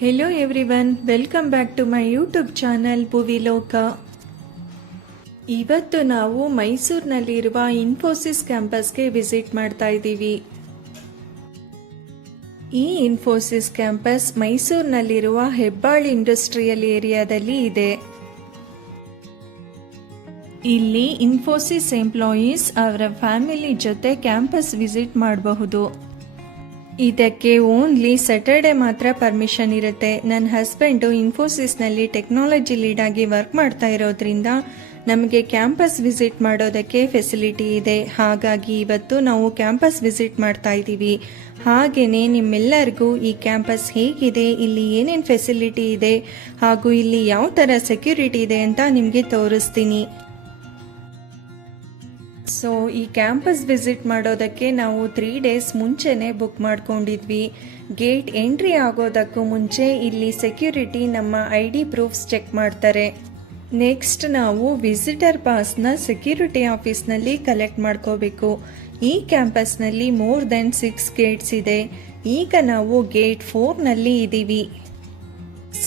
Hello everyone, welcome back to my YouTube channel Bhuviloka. ಇವತ್ತು ನಾವು ಮೈಸೂರಿನಲ್ಲಿರುವ Infosys ಕ್ಯಾಂಪಸ್ಗೆ visit ಮಾಡ್ತಾ ಇದ್ದೀವಿ. ಈ ಇನ್ಫೋಸಿಸ್ ಕ್ಯಾಂಪಸ್ ಮೈಸೂರಿನಲ್ಲಿರುವ ಹೆಬ್ಬಾಳ್ ಇಂಡಸ್ಟ್ರಿಯಲ್ ಏರಿಯಾದಲ್ಲಿ ಇದೆ. ಇಲ್ಲಿ ಇನ್ಫೋಸಿಸ್ ಎಂಪ್ಲಾಯೀಸ್ ಅವರ ಫ್ಯಾಮಿಲಿ ಜೊತೆ ಕ್ಯಾಂಪಸ್ ವಿಸಿಟ್ ಮಾಡಬಹುದು. ಇದಕ್ಕೆ ಓನ್ಲಿ ಸ್ಯಾಟರ್ಡೆ ಮಾತ್ರ ಪರ್ಮಿಷನ್ ಇರುತ್ತೆ. ನನ್ನ ಹಸ್ಬೆಂಡು ಇನ್ಫೋಸಿಸ್ನಲ್ಲಿ ಟೆಕ್ನಾಲಜಿ ಲೀಡ್ ಆಗಿ ವರ್ಕ್ ಮಾಡ್ತಾ ಇರೋದ್ರಿಂದ ನಮಗೆ ಕ್ಯಾಂಪಸ್ ವಿಸಿಟ್ ಮಾಡೋದಕ್ಕೆ ಫೆಸಿಲಿಟಿ ಇದೆ. ಹಾಗಾಗಿ ಇವತ್ತು ನಾವು ಕ್ಯಾಂಪಸ್ ವಿಸಿಟ್ ಮಾಡ್ತಾ ಇದ್ದೀವಿ. ಹಾಗೆಯೇ ನಿಮ್ಮೆಲ್ಲರಿಗೂ ಈ ಕ್ಯಾಂಪಸ್ ಹೇಗಿದೆ, ಇಲ್ಲಿ ಏನೇನು ಫೆಸಿಲಿಟಿ ಇದೆ ಹಾಗೂ ಇಲ್ಲಿ ಯಾವ ಥರ ಸೆಕ್ಯೂರಿಟಿ ಇದೆ ಅಂತ ನಿಮಗೆ ತೋರಿಸ್ತೀನಿ. ಸೊ ಈ ಕ್ಯಾಂಪಸ್ ವಿಸಿಟ್ ಮಾಡೋದಕ್ಕೆ ನಾವು 3 ಡೇಸ್ ಮುಂಚೆನೇ ಬುಕ್ ಮಾಡ್ಕೊಂಡಿದ್ವಿ. ಗೇಟ್ ಎಂಟ್ರಿ ಆಗೋದಕ್ಕೂ ಮುಂಚೆ ಇಲ್ಲಿ ಸೆಕ್ಯೂರಿಟಿ ನಮ್ಮ ID ಪ್ರೂಫ್ಸ್ ಚೆಕ್ ಮಾಡ್ತಾರೆ. ನೆಕ್ಸ್ಟ್ ನಾವು ವಿಸಿಟರ್ ಪಾಸ್ನ ಸೆಕ್ಯೂರಿಟಿ ಆಫೀಸ್ನಲ್ಲಿ ಕಲೆಕ್ಟ್ ಮಾಡ್ಕೋಬೇಕು. ಈ ಕ್ಯಾಂಪಸ್ನಲ್ಲಿ ಮೋರ್ ದೆನ್ 6 ಗೇಟ್ಸ್ ಇದೆ. ಈಗ ನಾವು ಗೇಟ್ 4ನಲ್ಲಿ ಇದ್ದೀವಿ.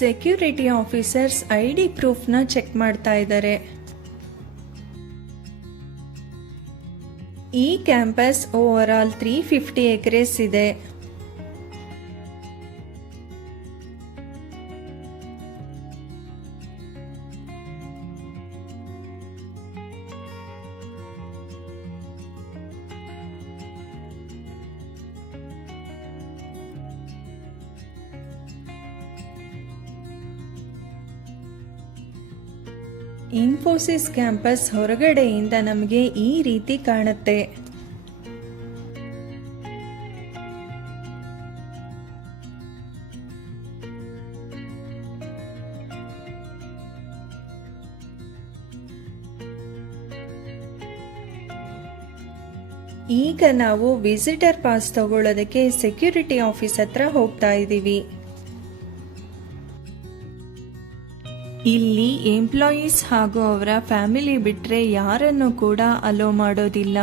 ಸೆಕ್ಯೂರಿಟಿ ಆಫೀಸರ್ಸ್ ID ಪ್ರೂಫ್ನ ಚೆಕ್ ಮಾಡ್ತಾ ಇದ್ದಾರೆ. ಈ ಕ್ಯಾಂಪಸ್ ಓವರ್ ಆಲ್ 350 ಎಕರೆಸ್ ಇದೆ. ಇನ್ಫೋಸಿಸ್ ಕ್ಯಾಂಪಸ್ ಹೊರಗಡೆಯಿಂದ ನಮಗೆ ಈ ರೀತಿ ಕಾಣುತ್ತೆ. ಈಗ ನಾವು ವಿಸಿಟರ್ ಪಾಸ್ ತಗೊಳ್ಳೋದಕ್ಕೆ ಸೆಕ್ಯೂರಿಟಿ ಆಫೀಸ್ ಹತ್ರ ಹೋಗ್ತಾ ಇದ್ದೀವಿ. ಇಲ್ಲಿ ಎಂಪ್ಲಾಯೀಸ್ ಹಾಗೂ ಅವರ ಫ್ಯಾಮಿಲಿ ಬಿಟ್ಟರೆ ಯಾರನ್ನು ಕೂಡ ಅಲೋ ಮಾಡೋದಿಲ್ಲ.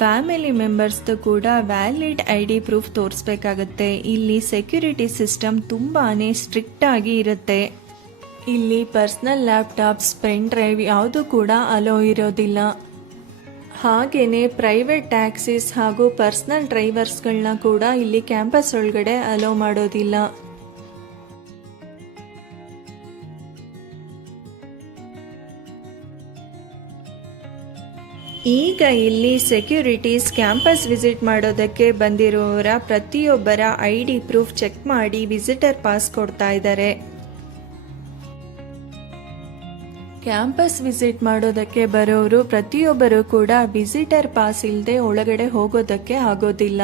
ಫ್ಯಾಮಿಲಿ ಮೆಂಬರ್ಸ್ದು ಕೂಡ ವ್ಯಾಲಿಡ್ ID ಪ್ರೂಫ್ ತೋರಿಸ್ಬೇಕಾಗತ್ತೆ. ಇಲ್ಲಿ ಸೆಕ್ಯೂರಿಟಿ ಸಿಸ್ಟಮ್ ತುಂಬಾನೇ ಸ್ಟ್ರಿಕ್ಟ್ ಆಗಿ ಇರುತ್ತೆ. ಇಲ್ಲಿ ಪರ್ಸನಲ್ ಲ್ಯಾಪ್ಟಾಪ್ಸ್, ಪೆನ್ ಡ್ರೈವ್ ಯಾವುದು ಕೂಡ ಅಲೋ ಇರೋದಿಲ್ಲ. ಹಾಗೆಯೇ ಪ್ರೈವೇಟ್ ಟ್ಯಾಕ್ಸೀಸ್ ಹಾಗೂ ಪರ್ಸನಲ್ ಡ್ರೈವರ್ಸ್ಗಳನ್ನ ಕೂಡ ಇಲ್ಲಿ ಕ್ಯಾಂಪಸ್ ಒಳಗಡೆ ಅಲೋ ಮಾಡೋದಿಲ್ಲ. ಈಗ ಇಲ್ಲಿ ಸೆಕ್ಯೂರಿಟೀಸ್ ಕ್ಯಾಂಪಸ್ ವಿಸಿಟ್ ಮಾಡೋದಕ್ಕೆ ಬಂದಿರುವವರ ಪ್ರತಿಯೊಬ್ಬರ ID ಪ್ರೂಫ್ ಚೆಕ್ ಮಾಡಿ ವಿಸಿಟರ್ ಪಾಸ್ ಕೊಡ್ತಾ ಇದ್ದಾರೆ. ಕ್ಯಾಂಪಸ್ ವಿಸಿಟ್ ಮಾಡೋದಕ್ಕೆ ಬರೋರು ಪ್ರತಿಯೊಬ್ಬರು ಕೂಡ ವಿಸಿಟರ್ ಪಾಸ್ ಇಲ್ಲದೆ ಒಳಗಡೆ ಹೋಗೋದಕ್ಕೆ ಆಗೋದಿಲ್ಲ.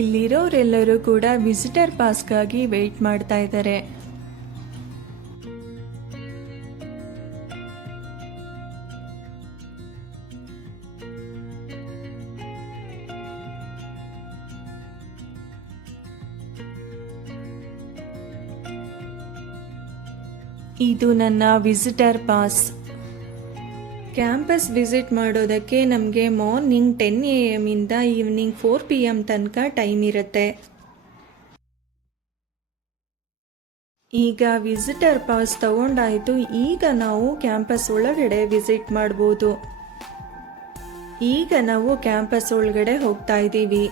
ಇಲ್ಲಿರೋರೆಲ್ಲರೂ ಕೂಡ ವಿಸಿಟರ್ ಪಾಸ್ಗಾಗಿ ವೆಯ್ಟ್ ಮಾಡ್ತಾ ಇದ್ದಾರೆ. ಇದು ನನ್ನ ವಿಸಿಟರ್ ಪಾಸ್. ಕ್ಯಾಂಪಸ್ ವಿಸಿಟ್ ಮಾಡೋದಕ್ಕೆ ನಮಗೆ ಮಾರ್ನಿಂಗ್ 10 AM ಇಂದ ಈವ್ನಿಂಗ್ 4 PM ತನಕ ಟೈಮ್ ಇರುತ್ತೆ. ಈಗ ವಿಸಿಟರ್ ಪಾಸ್ ತಗೊಂಡಾಯ್ತು. ಈಗ ನಾವು ಕ್ಯಾಂಪಸ್ ಒಳಗಡೆ ವಿಸಿಟ್ ಮಾಡ್ಬೋದು. ಈಗ ನಾವು ಕ್ಯಾಂಪಸ್ ಒಳಗಡೆ ಹೋಗ್ತಾ ಇದ್ದೀವಿ.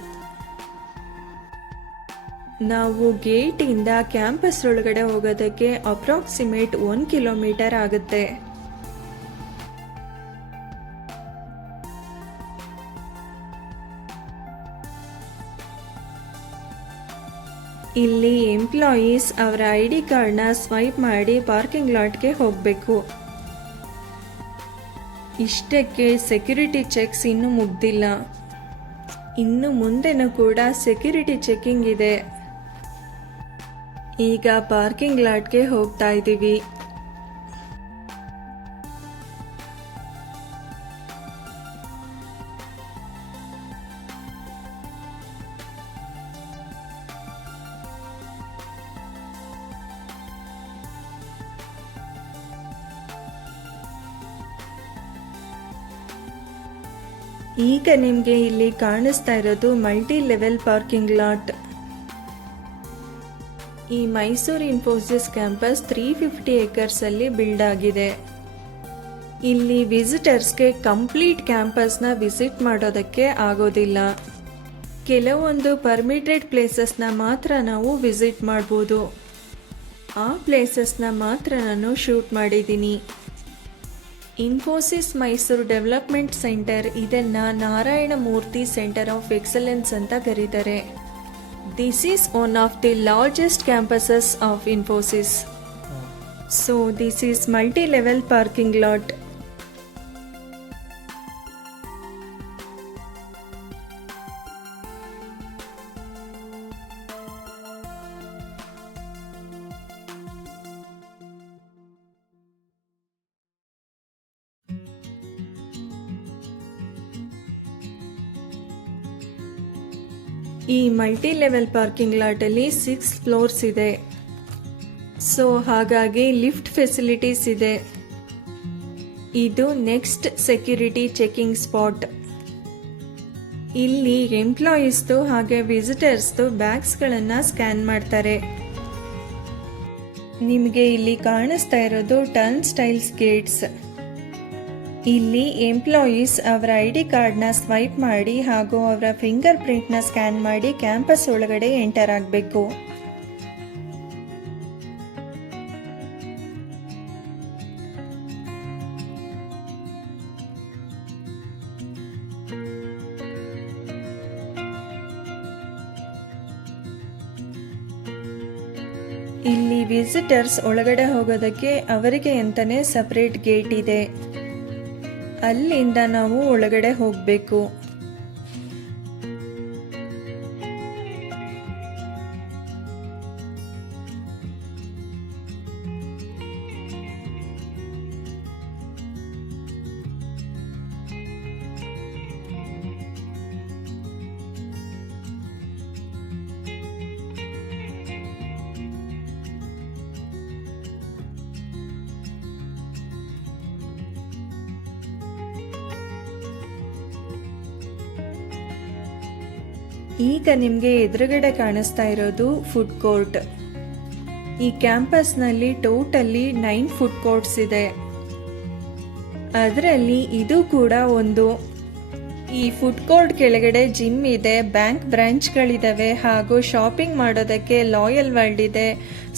ನಾವು ಗೇಟಿಂದ ಕ್ಯಾಂಪಸ್ ಒಳಗಡೆ ಹೋಗೋದಕ್ಕೆ ಅಪ್ರಾಕ್ಸಿಮೇಟ್ 1 ಕಿಲೋಮೀಟರ್ ಆಗುತ್ತೆ. ಇಲ್ಲಿ ಎಂಪ್ಲಾಯೀಸ್ ಅವರ ID ಕಾರ್ಡ್ನ ಸ್ವೈಪ್ ಮಾಡಿ ಪಾರ್ಕಿಂಗ್ ಲಾಟ್ಗೆ ಹೋಗಬೇಕು. ಇಷ್ಟಕ್ಕೆ ಸೆಕ್ಯೂರಿಟಿ ಚೆಕ್ಸ್ ಇನ್ನೂ ಮುಗ್ದಿಲ್ಲ. ಇನ್ನು ಮುಂದೆನೂ ಕೂಡ ಸೆಕ್ಯೂರಿಟಿ ಚೆಕಿಂಗ್ ಇದೆ. ಈಗ ಪಾರ್ಕಿಂಗ್ ಲಾಟ್ಗೆ ಹೋಗ್ತಾ ಇದ್ದೀವಿ. ಈಗ ನಿಮಗೆ ಇಲ್ಲಿ ಕಾಣಿಸ್ತಾ ಇರೋದು ಮಲ್ಟಿ ಲೆವೆಲ್ ಪಾರ್ಕಿಂಗ್ ಲಾಟ್. ಈ ಮೈಸೂರು ಇನ್ಫೋಸಿಸ್ ಕ್ಯಾಂಪಸ್ 350 ಏಕರ್ಸಲ್ಲಿ ಬಿಲ್ಡ್ ಆಗಿದೆ. ಇಲ್ಲಿ ವಿಸಿಟರ್ಸ್ಗೆ ಕಂಪ್ಲೀಟ್ ಕ್ಯಾಂಪಸ್ನ ವಿಸಿಟ್ ಮಾಡೋದಕ್ಕೆ ಆಗೋದಿಲ್ಲ. ಕೆಲವೊಂದು ಪರ್ಮಿಟೆಡ್ ಪ್ಲೇಸಸ್ನ ಮಾತ್ರ ನಾವು ವಿಸಿಟ್ ಮಾಡ್ಬೋದು. ಆ ಪ್ಲೇಸಸ್ನ ಮಾತ್ರ ನಾನು ಶೂಟ್ ಮಾಡಿದ್ದೀನಿ. ಇನ್ಫೋಸಿಸ್ ಮೈಸೂರು ಡೆವಲಪ್ಮೆಂಟ್ ಸೆಂಟರ್ ಇದನ್ನು Narayana Murthy centre of excellence ಅಂತ ಕರೀತಾರೆ. This is one of the largest campuses of Infosys. So this is multi-level parking lot. ಈ ಮಲ್ಟಿ ಲೆವೆಲ್ ಪಾರ್ಕಿಂಗ್ ಲಾಟಲ್ಲಿ 6 ಫ್ಲೋರ್ಸ್ ಇದೆ. ಸೊ ಹಾಗಾಗಿ ಲಿಫ್ಟ್ ಫೆಸಿಲಿಟೀಸ್ ಇದೆ. ಇದು ನೆಕ್ಸ್ಟ್ ಸೆಕ್ಯೂರಿಟಿ ಚೆಕಿಂಗ್ ಸ್ಪಾಟ್. ಇಲ್ಲಿ ಎಂಪ್ಲಾಯೀಸ್ದು ಹಾಗೆ ವಿಸಿಟರ್ಸ್ದು ಬ್ಯಾಗ್ಸ್ಗಳನ್ನು ಸ್ಕ್ಯಾನ್ ಮಾಡ್ತಾರೆ. ನಿಮಗೆ ಇಲ್ಲಿ ಕಾಣಿಸ್ತಾ ಇರೋದು ಟರ್ನ್ ಸ್ಟೈಲ್ಸ್ ಗೇಟ್ಸ್. ಇಲ್ಲಿ ಎಂಪ್ಲಾಯೀಸ್ ಅವರ ID ಕಾರ್ಡ್ನ ಸ್ವೈಪ್ ಮಾಡಿ ಹಾಗೂ ಅವರ ಫಿಂಗರ್ ಪ್ರಿಂಟ್ನ ಸ್ಕ್ಯಾನ್ ಮಾಡಿ ಕ್ಯಾಂಪಸ್ ಒಳಗಡೆ ಎಂಟರ್ ಆಗಬೇಕು. ಇಲ್ಲಿ ವಿಸಿಟರ್ಸ್ ಒಳಗಡೆ ಹೋಗೋದಕ್ಕೆ ಅವರಿಗೆ ಅಂತಾನೆ ಸಪರೇಟ್ ಗೇಟ್ ಇದೆ. ಅಲ್ಲಿಂದ ನಾವು ಒಳಗಡೆ ಹೋಗಬೇಕು. ಈಗ ನಿಮಗೆ ಎದುರುಗಡೆ ಕಾಣಿಸ್ತಾ ಇರೋದು ಫುಡ್ ಕೋರ್ಟ್. ಈ ಕ್ಯಾಂಪಸ್ನಲ್ಲಿ ಟೋಟಲಿ 9 ಫುಡ್ ಕೋರ್ಟ್ಸ್ ಇದೆ. ಅದರಲ್ಲಿ ಇದು ಕೂಡ ಒಂದು. ಈ ಫುಡ್ ಕೋರ್ಟ್ ಕೆಳಗಡೆ ಜಿಮ್ ಇದೆ, ಬ್ಯಾಂಕ್ ಬ್ರಾಂಚ್ಗಳಿದಾವೆ ಹಾಗೂ ಶಾಪಿಂಗ್ ಮಾಡೋದಕ್ಕೆ ಲಾಯಲ್ ವರ್ಲ್ಡ್ ಇದೆ.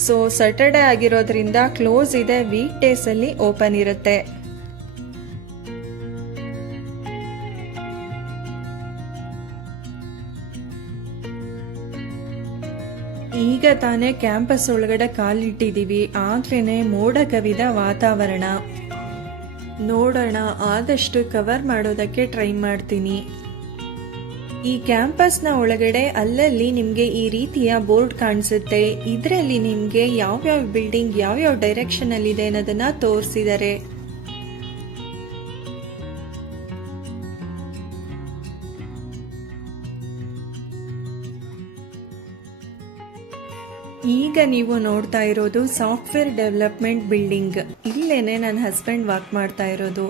ಸೊ ಸ್ಯಾಟರ್ಡೆ ಆಗಿರೋದ್ರಿಂದ ಕ್ಲೋಸ್ ಇದೆ, ವೀಕ್ ಡೇಸ್ ಅಲ್ಲಿ ಓಪನ್ ಇರುತ್ತೆ. ಈಗ ತಾನೇ ಕ್ಯಾಂಪಸ್ ಒಳಗಡೆ ಕಾಲಿಟ್ಟಿದ್ದೀವಿ, ಆಗ್ಲೇನೆ ಮೋಡ ಕವಿದ ವಾತಾವರಣ. ನೋಡೋಣ, ಆದಷ್ಟು ಕವರ್ ಮಾಡೋದಕ್ಕೆ ಟ್ರೈ ಮಾಡ್ತೀನಿ. ಈ ಕ್ಯಾಂಪಸ್ನ ಒಳಗಡೆ ಅಲ್ಲಲ್ಲಿ ನಿಮಗೆ ಈ ರೀತಿಯ ಬೋರ್ಡ್ ಕಾಣಿಸುತ್ತೆ. ಇದರಲ್ಲಿ ನಿಮಗೆ ಯಾವ್ಯಾವ ಬಿಲ್ಡಿಂಗ್ ಯಾವ್ಯಾವ ಡೈರೆಕ್ಷನ್ ಅಲ್ಲಿ ಇದೆ ಅನ್ನೋದನ್ನ ತೋರಿಸಿದ್ದಾರೆ. ಈಗ ನೀವು ನೋಡ್ತಾ ಇರೋದು ಸಾಫ್ಟ್ವೇರ್ ಡೆವಲಪ್ಮೆಂಟ್ ಬಿಲ್ಡಿಂಗ್. ಇಲ್ಲೇನೆ ನನ್ನ ಹಸ್ಬೆಂಡ್ ವರ್ಕ್ ಮಾಡ್ತಾ ಇರೋದು.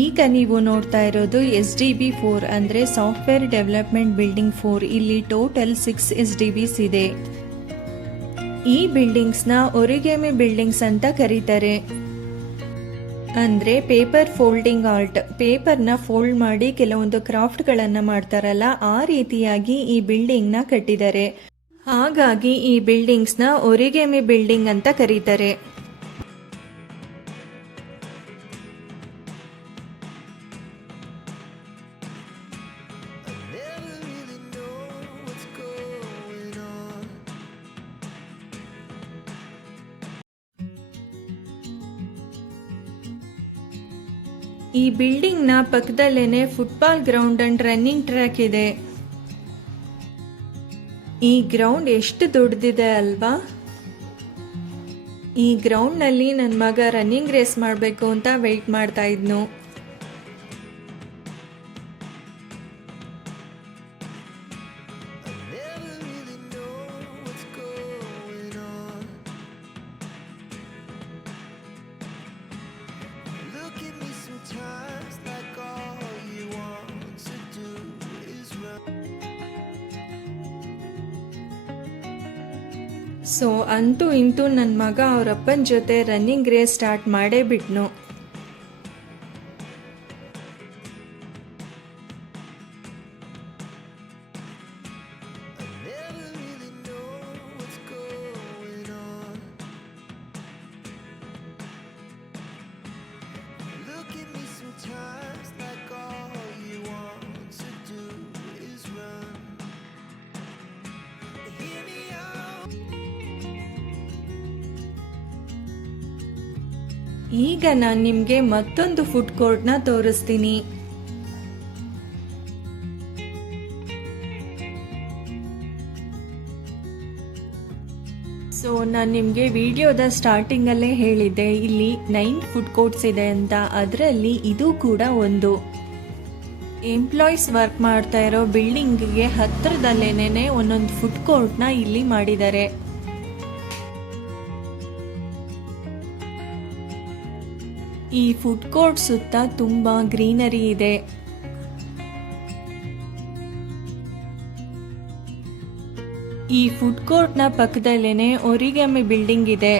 ಈಗ ನೀವು ನೋಡ್ತಾ ಇರೋದು SDB 4 ಅಂದರೆ ಸಾಫ್ಟ್ವೇರ್ ಡೆವಲಪ್ಮೆಂಟ್ ಬಿಲ್ಡಿಂಗ್ 4. ಇಲ್ಲಿ ಟೋಟಲ್ 6 SDBs ಇದೆ. ಈ ಬಿಲ್ಡಿಂಗ್ಸ್ನ ಒರಿಗೇಮಿ ಬಿಲ್ಡಿಂಗ್ಸ್ ಅಂತ ಕರೀತಾರೆ. ಅಂದರೆ ಪೇಪರ್ ಫೋಲ್ಡಿಂಗ್ ಆರ್ಟ್, ಪೇಪರ್ನ ಫೋಲ್ಡ್ ಮಾಡಿ ಕೆಲವೊಂದು ಕ್ರಾಫ್ಟ್ಗಳನ್ನು ಮಾಡ್ತಾರಲ್ಲ, ಆ ರೀತಿಯಾಗಿ ಈ ಬಿಲ್ಡಿಂಗ್ನ ಕಟ್ಟಿದ್ದಾರೆ. ಹಾಗಾಗಿ ಈ ಬಿಲ್ಡಿಂಗ್ಸ್ನ ಒರಿಗೇಮಿ ಬಿಲ್ಡಿಂಗ್ ಅಂತ ಕರೀತಾರೆ. ಈ ಬಿಲ್ಡಿಂಗ್ನ ಪಕ್ಕದಲ್ಲೇನೆ football ground and running track ಇದೆ. ಈ ಗ್ರೌಂಡ್ ಎಷ್ಟು ದೊಡ್ಡದಿದೆ ಅಲ್ವಾ? ಈ ಗ್ರೌಂಡ್ನಲ್ಲಿ ನನ್ನ ಮಗ ರನ್ನಿಂಗ್ ರೇಸ್ ಮಾಡಬೇಕು ಅಂತ ವೆಯ್ಟ್ ಮಾಡ್ತಾ ಇದ್ನು. ಸೊ ಅಂತೂ ಇಂತೂ ನನ್ನ ಮಗ ಅವರಪ್ಪನ ಜೊತೆ ರನ್ನಿಂಗ್ ರೇಸ್ ಸ್ಟಾರ್ಟ್ ಮಾಡೇ ಬಿಟ್ನು. ಈಗ ನಾನು ನಿಮಗೆ ಮತ್ತೊಂದು ಫುಡ್ ಕೋರ್ಟ್ನ ತೋರಿಸ್ತೀನಿ. ಸೊ ನಾನು ನಿಮಗೆ ವಿಡಿಯೋದ ಸ್ಟಾರ್ಟಿಂಗಲ್ಲೇ ಹೇಳಿದ್ದೆ ಇಲ್ಲಿ 9 ಫುಡ್ ಕೋರ್ಟ್ಸ್ ಇದೆ ಅಂತ. ಅದರಲ್ಲಿ ಇದು ಕೂಡ ಒಂದು. ಎಂಪ್ಲಾಯೀಸ್ ವರ್ಕ್ ಮಾಡ್ತಾ ಇರೋ ಬಿಲ್ಡಿಂಗ್ಗೆ ಹತ್ತಿರದಲ್ಲೇನೆ ಒಂದೊಂದು ಫುಡ್ ಕೋರ್ಟ್ನ ಇಲ್ಲಿ ಮಾಡಿದ್ದಾರೆ. ಈ ಫುಡ್ ಕೋರ್ಟ್ ಸುತ್ತ ತುಂಬಾ ಗ್ರೀನರಿ ಇದೆ. ಈ ಫುಡ್ ಕೋರ್ಟ್ನ ಪಕ್ಕದಲ್ಲೇನೆ ಒರಿಗಾಮಿ ಬಿಲ್ಡಿಂಗ್ ಇದೆ.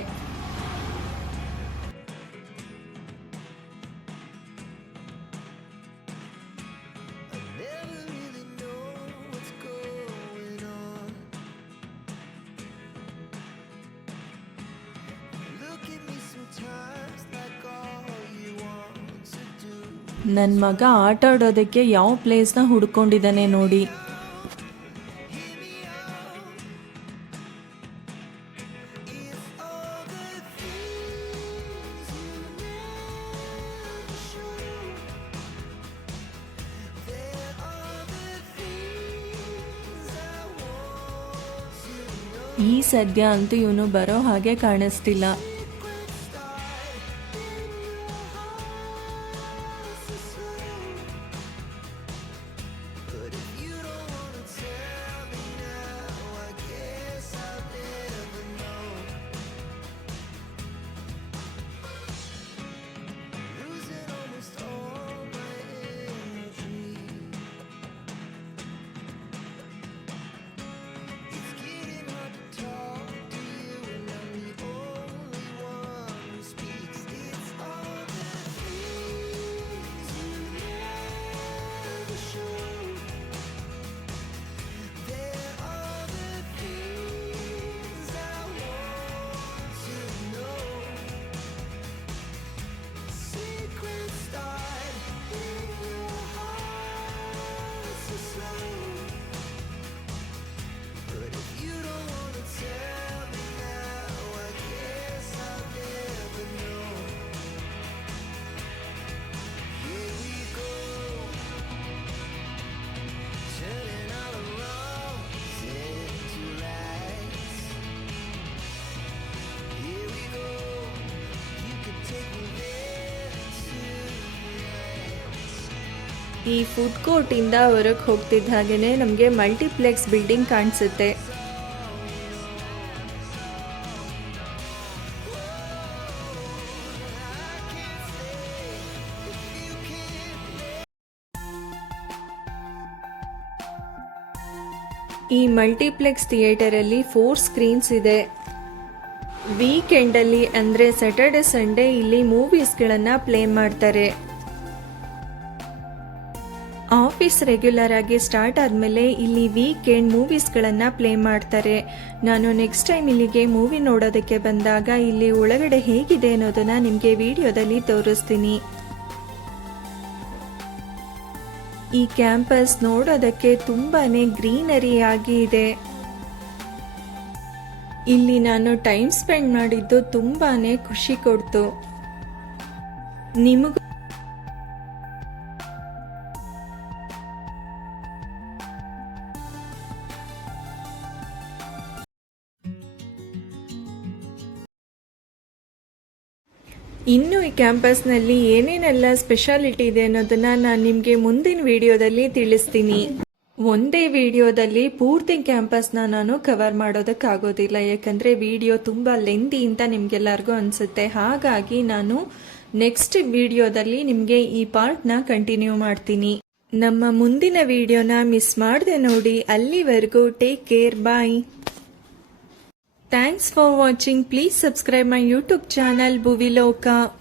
ನನ್ನ ಮಗ ಆಟ ಆಡೋದಕ್ಕೆ ಯಾವ ಪ್ಲೇಸ್ನ ಹುಡ್ಕೊಂಡಿದ್ದಾನೆ ನೋಡಿ. ಈ ಸದ್ಯ ಅಂತೂ ಇವನು ಬರೋ ಹಾಗೆ ಕಾಣಿಸ್ತಿಲ್ಲ. ಈ ಫುಡ್ ಕೋರ್ಟಿಂದ ಹೊರಗೆ ಹೋಗ್ತಿದ್ದ ಹಾಗೆಯೇ ನಮಗೆ ಮಲ್ಟಿಪ್ಲೆಕ್ಸ್ ಬಿಲ್ಡಿಂಗ್ ಕಾಣಿಸುತ್ತೆ. ಈ ಮಲ್ಟಿಪ್ಲೆಕ್ಸ್ ಥಿಯೇಟರಲ್ಲಿ 4 ಸ್ಕ್ರೀನ್ಸ್ ಇದೆ. ವೀಕೆಂಡಲ್ಲಿ ಅಂದರೆ ಸ್ಯಾಟರ್ಡೆ ಸಂಡೇ ಇಲ್ಲಿ ಮೂವೀಸ್ಗಳನ್ನು ಪ್ಲೇ ಮಾಡ್ತಾರೆ. ಆಫೀಸ್ ರೆಗ್ಯುಲರ್ ಆಗಿ ಸ್ಟಾರ್ಟ್ ಆದಮೇಲೆ ಇಲ್ಲಿ ವೀಕೆಂಡ್ ಮೂವೀಸ್ಗಳನ್ನು ಪ್ಲೇ ಮಾಡ್ತಾರೆ. ನಾನು ನೆಕ್ಸ್ಟ್ ಟೈಮ್ ಇಲ್ಲಿಗೆ ಮೂವಿ ನೋಡೋದಕ್ಕೆ ಬಂದಾಗ ಇಲ್ಲಿ ಒಳಗಡೆ ಹೇಗಿದೆ ಅನ್ನೋದನ್ನ ನಿಮಗೆ ವಿಡಿಯೋದಲ್ಲಿ ತೋರಿಸ್ತೀನಿ. ಈ ಕ್ಯಾಂಪಸ್ ನೋಡೋದಕ್ಕೆ ತುಂಬಾನೇ ಗ್ರೀನರಿ ಆಗಿ ಇದೆ. ಇಲ್ಲಿ ನಾನು ಟೈಮ್ ಸ್ಪೆಂಡ್ ಮಾಡಿದ್ದು ತುಂಬಾನೇ ಖುಷಿ ಕೊಡ್ತು. ಇನ್ನು ಈ ಕ್ಯಾಂಪಸ್ನಲ್ಲಿ ಏನೇನೆಲ್ಲ ಸ್ಪೆಷಾಲಿಟಿ ಇದೆ ಅನ್ನೋದನ್ನ ನಾನು ನಿಮಗೆ ಮುಂದಿನ ವಿಡಿಯೋದಲ್ಲಿ ತಿಳಿಸ್ತೀನಿ. ಒಂದೇ ವಿಡಿಯೋದಲ್ಲಿ ಪೂರ್ತಿ ಕ್ಯಾಂಪಸ್ನ ನಾನು ಕವರ್ ಮಾಡೋದಕ್ಕಾಗೋದಿಲ್ಲ, ಯಾಕಂದರೆ ವಿಡಿಯೋ ತುಂಬ ಲೆಂದಿ ಅಂತ ನಿಮಗೆಲ್ಲರಿಗೂ ಅನಿಸುತ್ತೆ. ಹಾಗಾಗಿ ನಾನು ನೆಕ್ಸ್ಟ್ ವಿಡಿಯೋದಲ್ಲಿ ನಿಮಗೆ ಈ ಪಾರ್ಟ್ನ ಕಂಟಿನ್ಯೂ ಮಾಡ್ತೀನಿ. ನಮ್ಮ ಮುಂದಿನ ವಿಡಿಯೋನ ಮಿಸ್ ಮಾಡದೆ ನೋಡಿ. ಅಲ್ಲಿವರೆಗೂ take care, bye. Thanks for watching. Please subscribe my YouTube channel Bhuviloka.